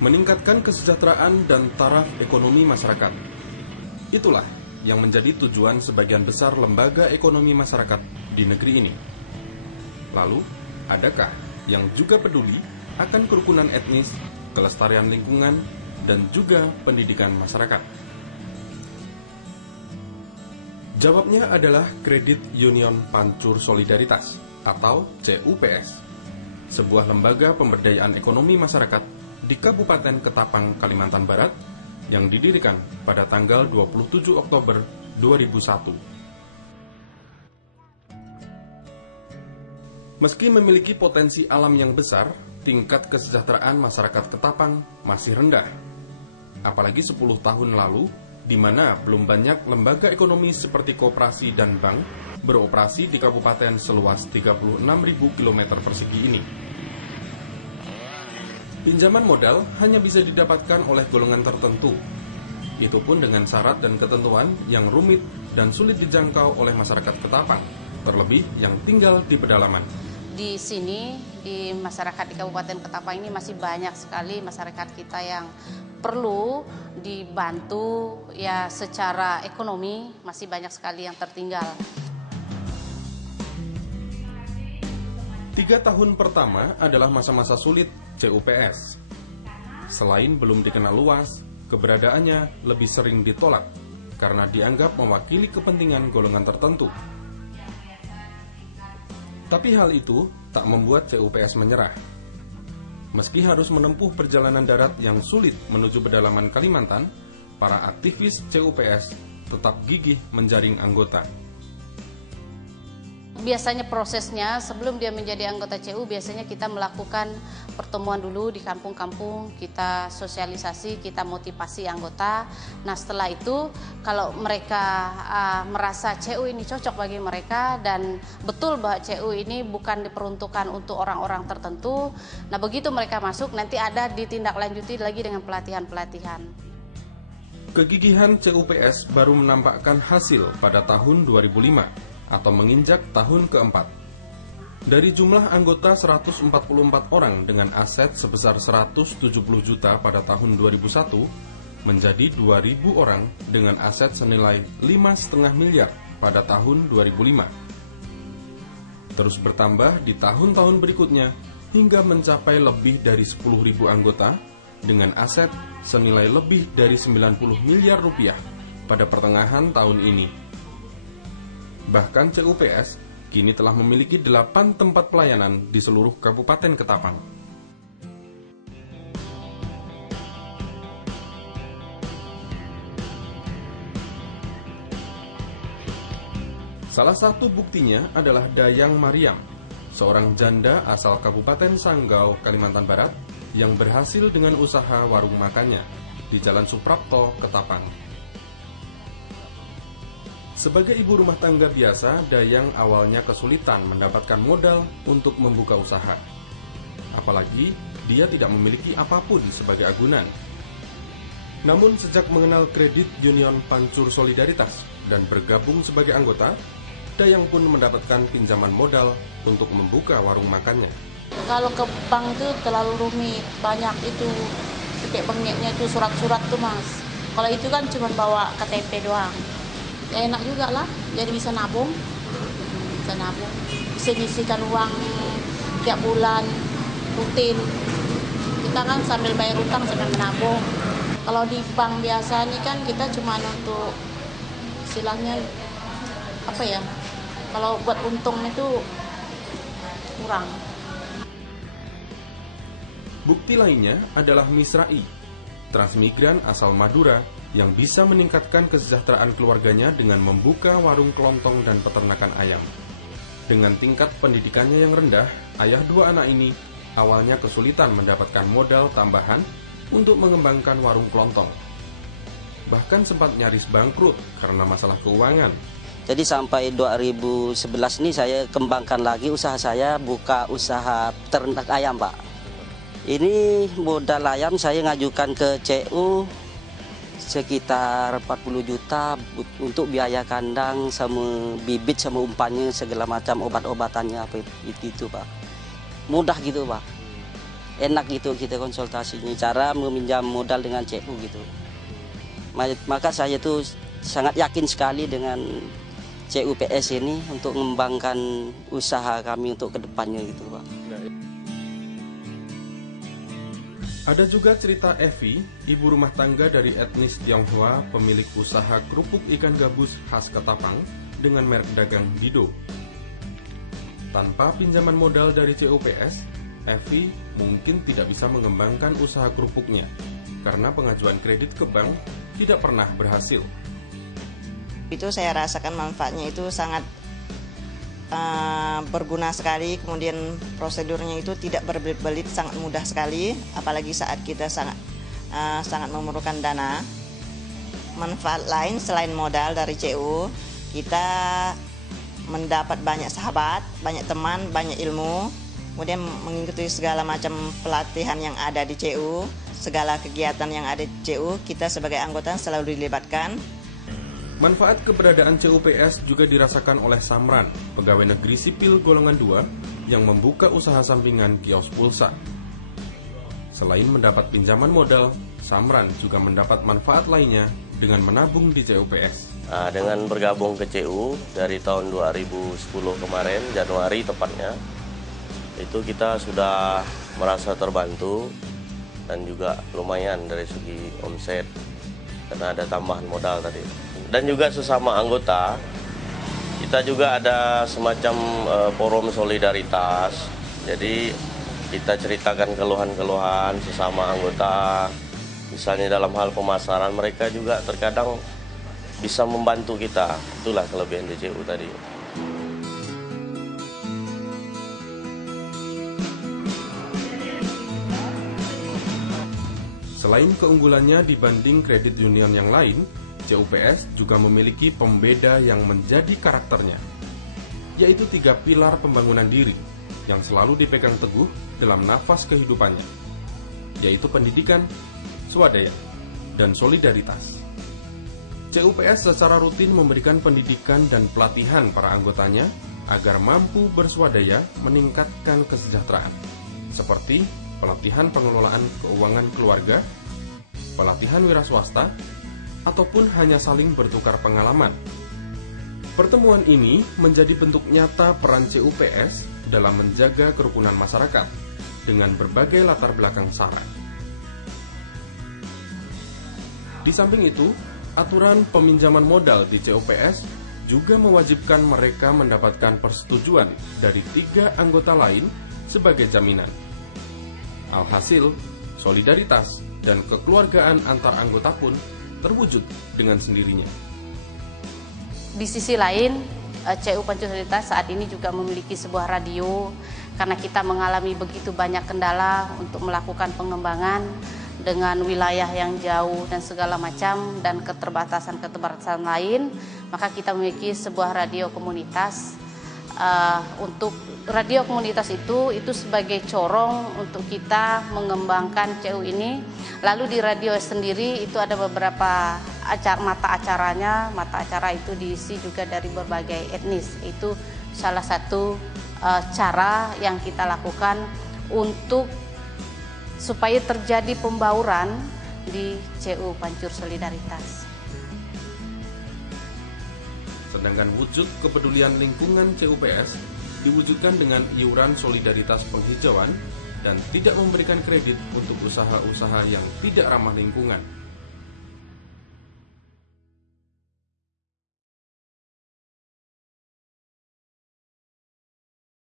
meningkatkan kesejahteraan dan taraf ekonomi masyarakat. Itulah yang menjadi tujuan sebagian besar lembaga ekonomi masyarakat di negeri ini. Lalu, adakah yang juga peduli akan kerukunan etnis, kelestarian lingkungan, dan juga pendidikan masyarakat? Jawabnya adalah Kredit Union Pancur Solidaritas atau CUPS, sebuah lembaga pemberdayaan ekonomi masyarakat di Kabupaten Ketapang, Kalimantan Barat yang didirikan pada tanggal 27 Oktober 2001. Meski memiliki potensi alam yang besar, tingkat kesejahteraan masyarakat Ketapang masih rendah. Apalagi 10 tahun lalu, di mana belum banyak lembaga ekonomi seperti koperasi dan bank beroperasi di kabupaten seluas 36.000 km persegi ini. Pinjaman modal hanya bisa didapatkan oleh golongan tertentu. Itu pun dengan syarat dan ketentuan yang rumit dan sulit dijangkau oleh masyarakat Ketapang, terlebih yang tinggal di pedalaman. Di sini, di masyarakat di Kabupaten Ketapang ini masih banyak sekali masyarakat kita yang perlu dibantu ya secara ekonomi, masih banyak sekali yang tertinggal. 3 tahun pertama adalah masa-masa sulit CUPS. Selain belum dikenal luas, keberadaannya lebih sering ditolak karena dianggap mewakili kepentingan golongan tertentu. Tapi hal itu tak membuat CUPS menyerah. Meski harus menempuh perjalanan darat yang sulit menuju pedalaman Kalimantan, para aktivis CUPS tetap gigih menjaring anggota. Biasanya prosesnya sebelum dia menjadi anggota CU, biasanya kita melakukan pertemuan dulu di kampung-kampung, kita sosialisasi, kita motivasi anggota. Nah setelah itu kalau mereka merasa CU ini cocok bagi mereka dan betul bahwa CU ini bukan diperuntukkan untuk orang-orang tertentu, nah begitu mereka masuk nanti ada ditindaklanjuti lagi dengan pelatihan-pelatihan. Kegigihan CUPS baru menampakkan hasil pada tahun 2005 atau menginjak tahun keempat. Dari jumlah anggota 144 orang dengan aset sebesar 170 juta pada tahun 2001 menjadi 2.000 orang dengan aset senilai 5,5 miliar pada tahun 2005. Terus bertambah di tahun-tahun berikutnya hingga mencapai lebih dari 10.000 anggota dengan aset senilai lebih dari 90 miliar rupiah pada pertengahan tahun ini. Bahkan CUPS kini telah memiliki 8 tempat pelayanan di seluruh Kabupaten Ketapang. Salah satu buktinya adalah Dayang Mariam, seorang janda asal Kabupaten Sanggau, Kalimantan Barat, yang berhasil dengan usaha warung makannya di Jalan Suprapto, Ketapang. Sebagai ibu rumah tangga biasa, Dayang awalnya kesulitan mendapatkan modal untuk membuka usaha. Apalagi dia tidak memiliki apapun sebagai agunan. Namun sejak mengenal Kredit Union Pancur Solidaritas dan bergabung sebagai anggota, Dayang pun mendapatkan pinjaman modal untuk membuka warung makannya. Kalau ke bank itu terlalu rumit, banyak itu bengeknya itu surat-surat tuh mas. Kalau itu kan cuma bawa KTP doang. Ya enak juga lah, jadi bisa nabung, bisa nyisikan uang tiap bulan, rutin. Kita kan sambil bayar utang sambil menabung. Kalau di bank biasa ini kan kita cuma untuk istilahnya apa ya, kalau buat untung itu kurang. Bukti lainnya adalah Misrai, transmigran asal Madura yang bisa meningkatkan kesejahteraan keluarganya dengan membuka warung kelontong dan peternakan ayam. Dengan tingkat pendidikannya yang rendah, ayah 2 anak ini awalnya kesulitan mendapatkan modal tambahan untuk mengembangkan warung kelontong. Bahkan sempat nyaris bangkrut karena masalah keuangan. Jadi sampai 2011 ini saya kembangkan lagi usaha saya, buka usaha ternak ayam Pak. Ini modal ayam saya ngajukan ke CU sekitar 40 juta untuk biaya kandang sama bibit sama umpannya segala macam obat-obatannya apa itu Pak. Mudah gitu Pak. enak gitu kita konsultasinya, cara meminjam modal dengan CU gitu. Maka saya tuh sangat yakin sekali dengan CUPS ini untuk mengembangkan usaha kami untuk kedepannya gitu Pak. Ada juga cerita Evi, ibu rumah tangga dari etnis Tionghoa, pemilik usaha kerupuk ikan gabus khas Ketapang dengan merek dagang Dido. Tanpa pinjaman modal dari CUPS, Evi mungkin tidak bisa mengembangkan usaha kerupuknya karena pengajuan kredit ke bank tidak pernah berhasil. Itu saya rasakan manfaatnya itu sangat berguna sekali, kemudian prosedurnya itu tidak berbelit-belit, sangat mudah sekali, apalagi saat kita sangat memerlukan dana. Manfaat lain selain modal dari CU, kita mendapat banyak sahabat, banyak teman, banyak ilmu, kemudian mengikuti segala macam pelatihan yang ada di CU, segala kegiatan yang ada di CU, kita sebagai anggota selalu dilibatkan. Manfaat keberadaan CUPS juga dirasakan oleh Samran, pegawai negeri sipil golongan 2 yang membuka usaha sampingan kios pulsa. Selain mendapat pinjaman modal, Samran juga mendapat manfaat lainnya dengan menabung di CUPS. Dengan bergabung ke CU dari tahun 2010 kemarin, Januari tepatnya, itu kita sudah merasa terbantu dan juga lumayan dari segi omset karena ada tambahan modal tadi. Dan juga sesama anggota, kita juga ada semacam forum solidaritas. Jadi kita ceritakan keluhan-keluhan sesama anggota. Misalnya dalam hal pemasaran, mereka juga terkadang bisa membantu kita. Itulah kelebihan DCU tadi. Selain keunggulannya dibanding kredit union yang lain, CUPS juga memiliki pembeda yang menjadi karakternya, yaitu 3 pilar pembangunan diri yang selalu dipegang teguh dalam nafas kehidupannya, yaitu pendidikan, swadaya, dan solidaritas. CUPS secara rutin memberikan pendidikan dan pelatihan para anggotanya agar mampu berswadaya meningkatkan kesejahteraan, seperti pelatihan pengelolaan keuangan keluarga, pelatihan wira swasta, ataupun hanya saling bertukar pengalaman. Pertemuan ini menjadi bentuk nyata peran CUPS dalam menjaga kerukunan masyarakat dengan berbagai latar belakang sara. Di samping itu, aturan peminjaman modal di CUPS juga mewajibkan mereka mendapatkan persetujuan dari 3 anggota lain sebagai jaminan. Alhasil, solidaritas dan kekeluargaan antar anggota pun terwujud dengan sendirinya. Di sisi lain, CU Pancur Solidaritas saat ini juga memiliki sebuah radio karena kita mengalami begitu banyak kendala untuk melakukan pengembangan dengan wilayah yang jauh dan segala macam dan keterbatasan lain, maka kita memiliki sebuah radio komunitas. Untuk radio komunitas itu sebagai corong untuk kita mengembangkan CU ini. Lalu di radio sendiri itu ada beberapa mata acara itu diisi juga dari berbagai etnis. Itu salah satu cara yang kita lakukan untuk supaya terjadi pembauran di CU Pancur Solidaritas. Sedangkan wujud kepedulian lingkungan CUPS diwujudkan dengan iuran solidaritas penghijauan dan tidak memberikan kredit untuk usaha-usaha yang tidak ramah lingkungan.